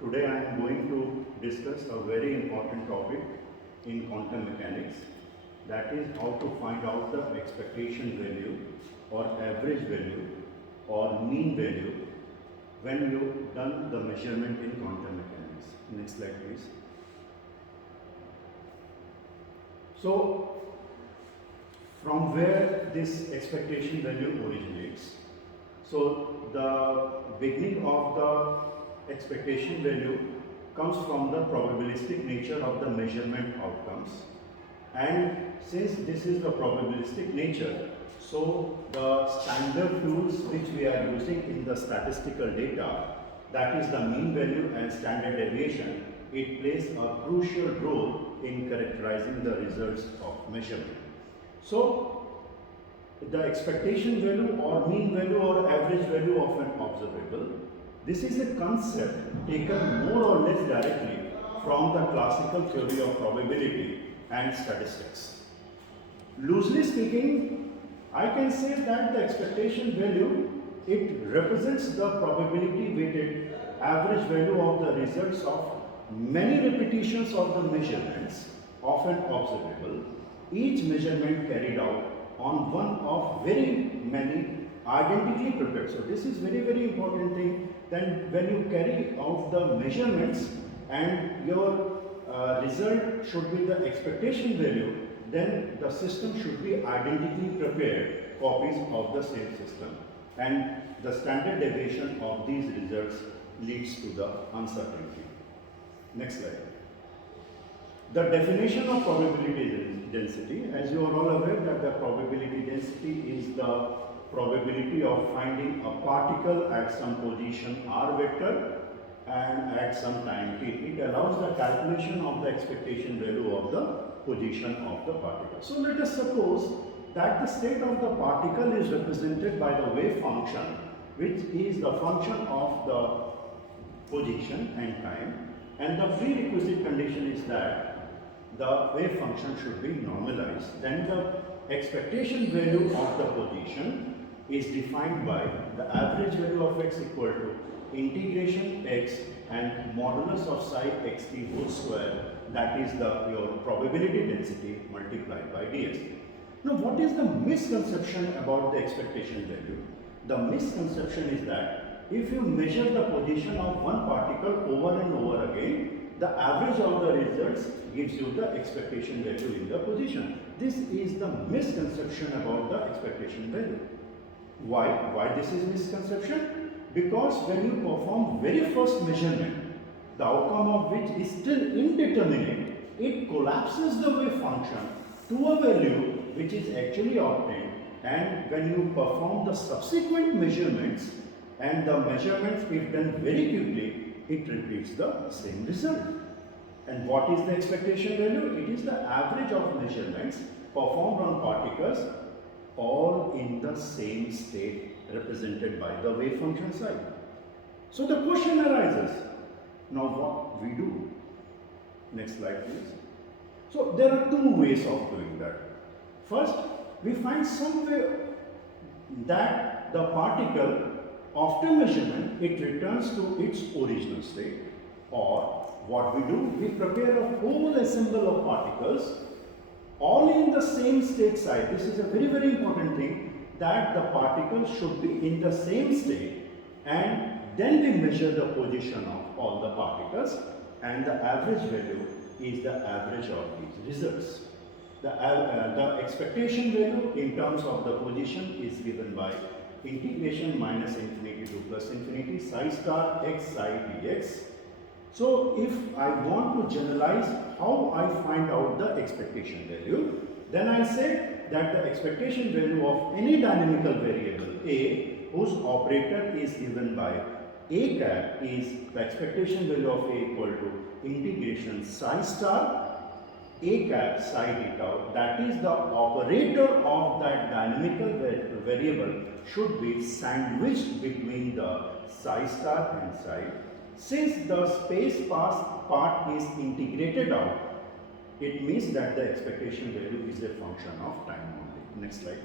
Today I am going to discuss a very important topic in quantum mechanics, that is how to find out the expectation value or average value or mean value when you've done the measurement in quantum mechanics. Next slide please. So from where this expectation value originates? So the beginning of the expectation value comes from the probabilistic nature of the measurement outcomes, and since this is the probabilistic nature, so the standard tools which we are using in the statistical data, that is the mean value and standard deviation, it plays a crucial role in characterizing the results of measurement. So the expectation value or mean value or average value of an observable, this is a concept taken more or less directly from the classical theory of probability and statistics. Loosely speaking, I can say that the expectation value, it represents the probability weighted average value of the results of many repetitions of the measurements of an observable, each measurement carried out on one of very many identically prepared. So this is very important thing. Then when you carry out the measurements and your result should be the expectation value, then the system should be identically prepared copies of the same system, and the standard deviation of these results leads to the uncertainty. Next slide. The definition of probability density, as you are all aware that the probability density is the probability of finding a particle at some position r vector and at some time t. It allows the calculation of the expectation value of the position of the particle. So let us suppose that the state of the particle is represented by the wave function, which is the function of the position and time, and the prerequisite condition is that the wave function should be normalized. Then the expectation value of the position is defined by the average value of x equal to integration x and modulus of psi xt whole square, that is your probability density multiplied by ds. Now what is the misconception about the expectation value? The misconception is that if you measure the position of one particle over and over again, the average of the results gives you the expectation value in the position. This is the misconception about the expectation value. Why this is misconception? Because when you perform very first measurement, the outcome of which is still indeterminate, it collapses the wave function to a value which is actually obtained, and when you perform the subsequent measurements, and the measurements if done very quickly, it repeats the same result. And what is the expectation value? It is the average of measurements performed on particles all in the same state represented by the wave function psi. So the question arises, now what we do? Next slide please. So there are two ways of doing that. First, we find some way that the particle after measurement it returns to its original state, or what we do, we prepare a whole assemble of particles all in the same state psi. This is a very important thing, that the particles should be in the same state, and then we measure the position of all the particles, and the average value is the average of these results. The expectation value in terms of the position is given by integration minus infinity to plus infinity psi star x psi dx. So if I want to generalize how I find out the expectation value, then I say that the expectation value of any dynamical variable a whose operator is given by a cap is the expectation value of a equal to integration psi star a cap psi d tau, that is the operator of that dynamical variable should be sandwiched between the psi star and psi. Since the space part is integrated out, it means that the expectation value is a function of time only. Next slide.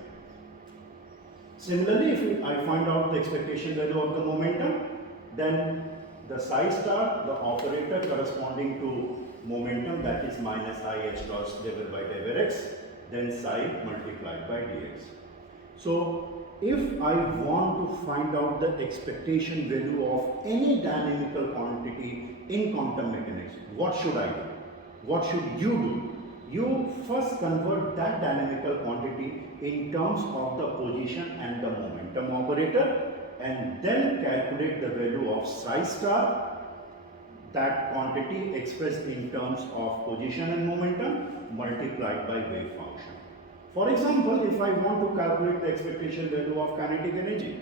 Similarly, if I find out the expectation value of the momentum, then the psi star, the operator corresponding to momentum, that is minus I h cross del by del x, then psi multiplied by dx. So if I want to find out the expectation value of any dynamical quantity in quantum mechanics, what should I do? What should you do? You first convert that dynamical quantity in terms of the position and the momentum operator, and then calculate the value of psi star, that quantity expressed in terms of position and momentum multiplied by wave function. For example, if I want to calculate the expectation value of kinetic energy,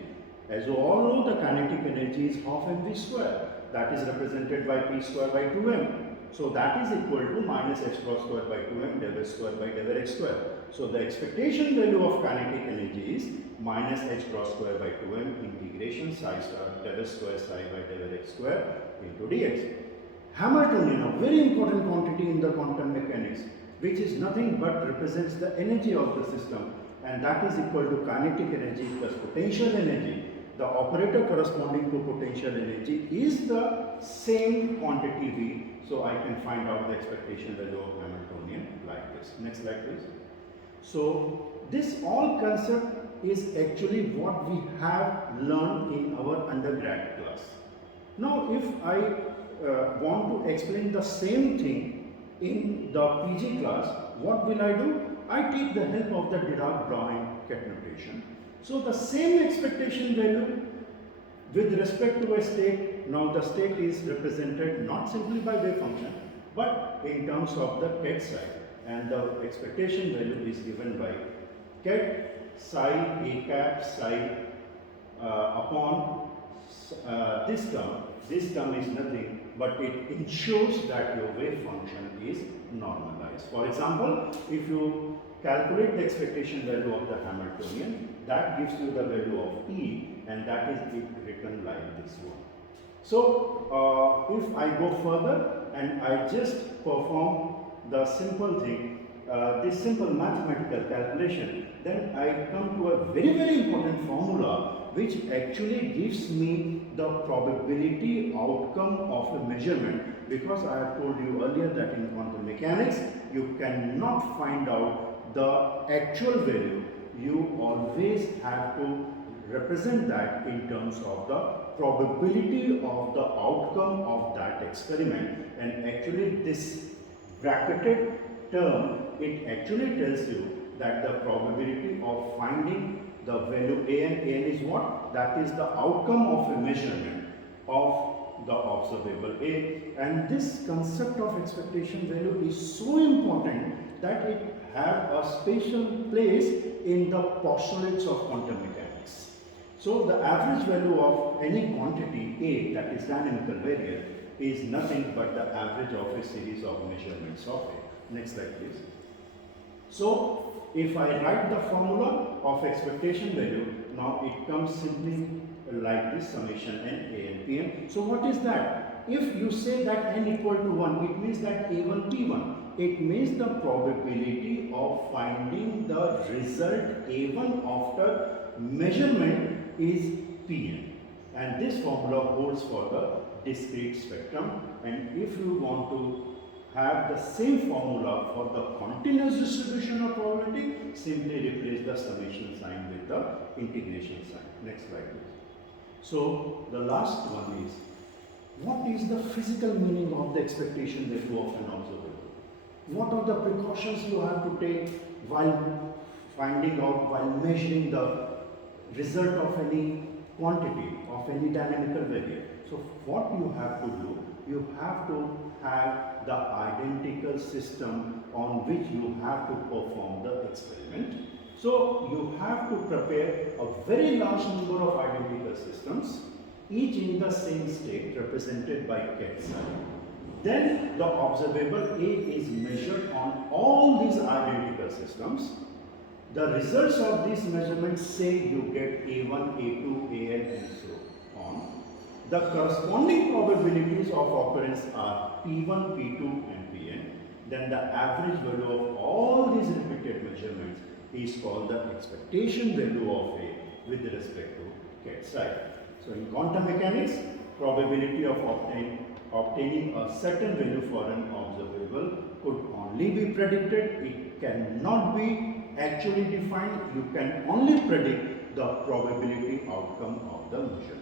as you all know, the kinetic energy is half mv square, that is represented by p square by 2m. So that is equal to minus h cross square by 2m del s square by del x square. So the expectation value of kinetic energy is minus h cross square by 2m integration psi star del s square psi by del x square into dx. Hamiltonian, a very important quantity in the quantum mechanics, which is nothing but represents the energy of the system, and that is equal to kinetic energy plus potential energy. The operator corresponding to potential energy is the same quantity V, so I can find out the expectation value of Hamiltonian like this. Next slide please. So this all concept is actually what we have learned in our undergrad class. Now if I want to explain the same thing in the PG class, what will I do? I take the help of the Dirac-Browne-Ket notation. So the same expectation value with respect to a state, now the state is represented not simply by wave function, but in terms of the Ket psi, and the expectation value is given by Ket psi a cap psi upon this term. This term is nothing but it ensures that your wave function is normalized. For example, if you calculate the expectation value of the Hamiltonian, that gives you the value of E, and that is written like this one. So if I go further and I just perform the simple thing, this simple mathematical calculation, then I come to a very, very important formula which actually gives me the probability outcome of a measurement, because I have told you earlier that in quantum mechanics you cannot find out the actual value. You always have to represent that in terms of the probability of the outcome of that experiment, and actually this bracketed term, it actually tells you that the probability of finding the value an is what? That is the outcome of a measurement of the observable A, and this concept of expectation value is so important that it have a special place in the postulates of quantum mechanics. So the average value of any quantity A, that is dynamical variable, is nothing but the average of a series of measurements of A. Next slide please. So if I write the formula of expectation value, now it comes simply like this, summation n A n Pn. So what is that? If you say that n equal to 1, it means that A1 P1. It means the probability of finding the result A1 after measurement is Pn. And this formula holds for the discrete spectrum. And if you want to have the same formula for the continuous distribution of probability, simply replace the summation sign with the integration sign. Next slide please. So the last one is, what is the physical meaning of the expectation value of an observable? What are the precautions you have to take while finding out, while measuring the result of any quantity, of any dynamical variable? So what you have to do, you have to have the identical system on which you have to perform the experiment. So you have to prepare a very large number of identical systems, each in the same state represented by Ket psi. Then the observable A is measured on all these identical systems. The results of these measurements say you get A1, A2, AN and so on. The corresponding probabilities of occurrence are P1, P2 and Pn. Then the average value of all these repeated measurements is called the expectation value of A with respect to Ket psi. So in quantum mechanics, probability of obtaining a certain value for an observable could only be predicted. It cannot be actually defined. You can only predict the probability outcome of the measurement.